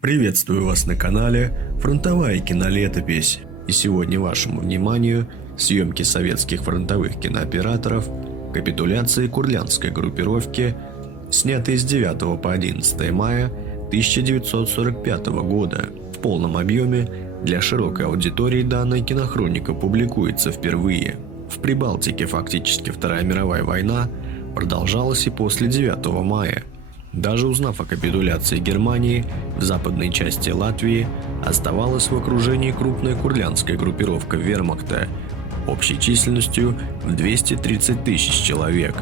Приветствую вас на канале «Фронтовая кинолетопись», и сегодня вашему вниманию съемки советских фронтовых кинооператоров капитуляции Курляндской группировки, снятые с 9 по 11 мая 1945 года. В полном объеме для широкой аудитории данная кинохроника публикуется впервые. В Прибалтике фактически Вторая мировая война продолжалась и после 9 мая. Даже узнав о капитуляции Германии, в западной части Латвии оставалась в окружении крупная курляндская группировка вермахта общей численностью в 230 тысяч человек,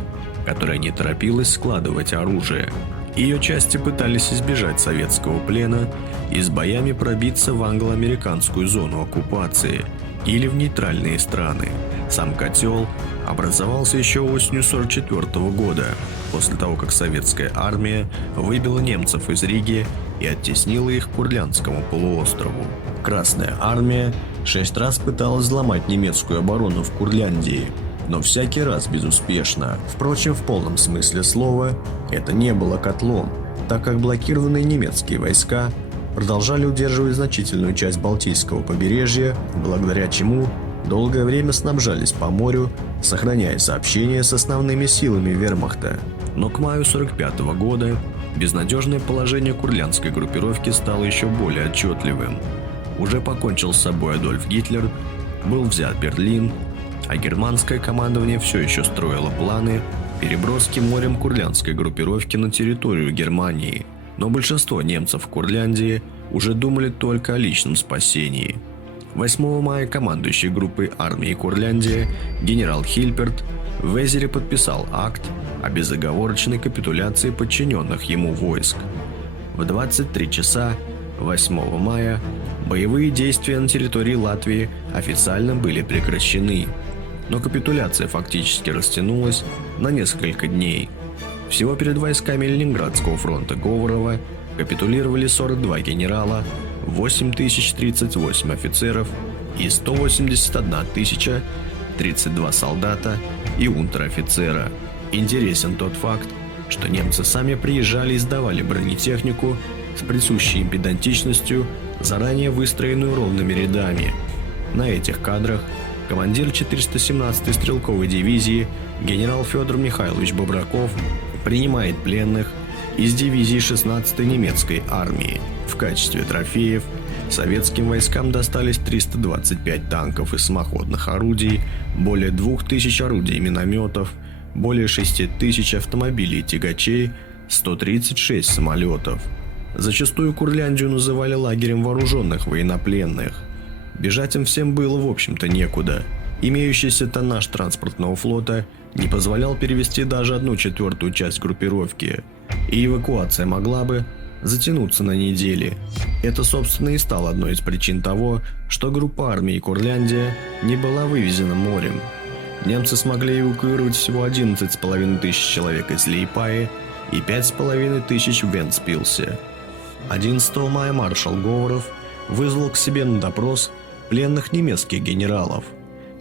которая не торопилась складывать оружие. Ее части пытались избежать советского плена и с боями пробиться в англо-американскую зону оккупации или в нейтральные страны. Сам котел образовался еще осенью 1944 года, после того, как советская армия выбила немцев из Риги и оттеснила их к Курляндскому полуострову. Красная армия 6 раз пыталась взломать немецкую оборону в Курляндии, но всякий раз безуспешно. Впрочем, в полном смысле слова это не было котлом, так как блокированные немецкие войска продолжали удерживать значительную часть Балтийского побережья, благодаря чему долгое время снабжались по морю, сохраняя сообщения с основными силами вермахта. Но к маю 1945 года безнадежное положение курляндской группировки стало еще более отчетливым. Уже покончил с собой Адольф Гитлер, был взят Берлин, а германское командование все еще строило планы переброски морем курляндской группировки на территорию Германии. Но большинство немцев в Курляндии уже думали только о личном спасении. 8 мая командующий группой армии Курляндия генерал Хильперт в Везере подписал акт о безоговорочной капитуляции подчиненных ему войск. В 23 часа 8 мая боевые действия на территории Латвии официально были прекращены, но капитуляция фактически растянулась на несколько дней. Всего перед войсками Ленинградского фронта Говорова капитулировали 42 генерала, 8038 офицеров и 181 032 солдата и унтер-офицера. Интересен тот факт, что немцы сами приезжали и сдавали бронетехнику с присущей им педантичностью, заранее выстроенную ровными рядами. На этих кадрах командир 417-й стрелковой дивизии генерал Федор Михайлович Бобраков принимает пленных из дивизии 16-й немецкой армии. В качестве трофеев советским войскам достались 325 танков и самоходных орудий, более 2000 орудий и минометов, более 6000 автомобилей и тягачей, 136 самолетов. Зачастую Курляндию называли лагерем вооруженных военнопленных. Бежать им всем было, в общем-то, некуда. Имеющийся тоннаж транспортного флота не позволял перевести даже 1/4 часть группировки, и эвакуация могла бы затянуться на недели. Это, собственно, и стало одной из причин того, что группа армии Курляндия не была вывезена морем. Немцы смогли эвакуировать всего 11,5 тысяч человек из Лиепая и 5,5 тысяч в Вентспилсе. 11 мая маршал Говоров вызвал к себе на допрос пленных немецких генералов.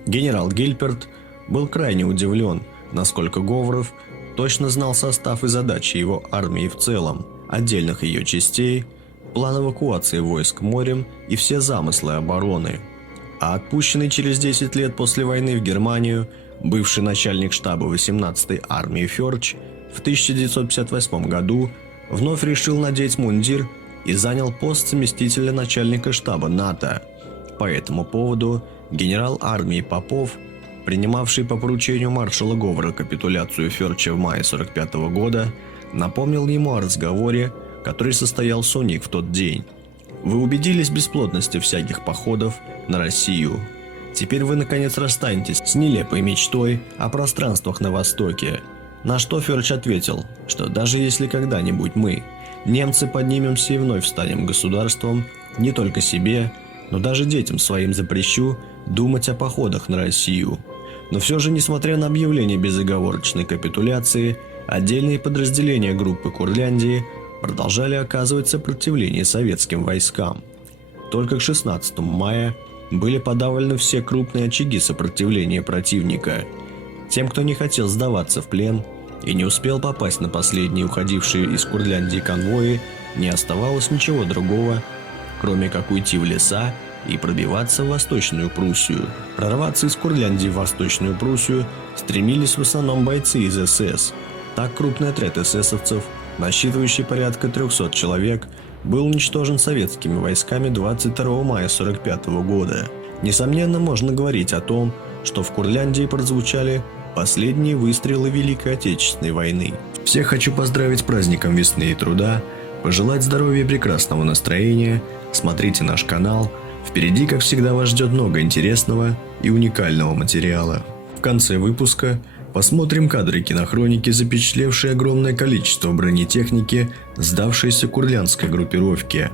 Генерал Гильперт был крайне удивлен, насколько Говоров точно знал состав и задачи его армии в целом, отдельных ее частей, план эвакуации войск морем и все замыслы обороны. А отпущенный через 10 лет после войны в Германию бывший начальник штаба 18-й армии Фёрч в 1958 году вновь решил надеть мундир и занял пост заместителя начальника штаба НАТО. По этому поводу генерал армии Попов, принимавший по поручению маршала Говора капитуляцию Фёрча в мае 1945 года, напомнил ему о разговоре, который состоялся у них в тот день. «Вы убедились в бесплодности всяких походов на Россию. Теперь вы, наконец, расстанетесь с нелепой мечтой о пространствах на Востоке». На что Фёрч ответил, что даже если когда-нибудь мы, немцы, поднимемся и вновь станем государством, не только себе, но даже детям своим запрещу думать о походах на Россию. Но все же, несмотря на объявление безоговорочной капитуляции, отдельные подразделения группы Курляндии продолжали оказывать сопротивление советским войскам. Только к 16 мая были подавлены все крупные очаги сопротивления противника. Тем, кто не хотел сдаваться в плен и не успел попасть на последние уходившие из Курляндии конвои, не оставалось ничего другого, кроме как уйти в леса и пробиваться в Восточную Пруссию. Прорваться из Курляндии в Восточную Пруссию стремились в основном бойцы из СС. Так крупный отряд эсэсовцев, насчитывающий порядка 300 человек, был уничтожен советскими войсками 22 мая 1945 года. Несомненно, можно говорить о том, что в Курляндии прозвучали последние выстрелы Великой Отечественной войны. Всех хочу поздравить с праздником весны и труда, пожелать здоровья и прекрасного настроения. Смотрите наш канал. Впереди, как всегда, вас ждет много интересного и уникального материала. В конце выпуска посмотрим кадры кинохроники, запечатлевшие огромное количество бронетехники, сдавшейся курляндской группировке.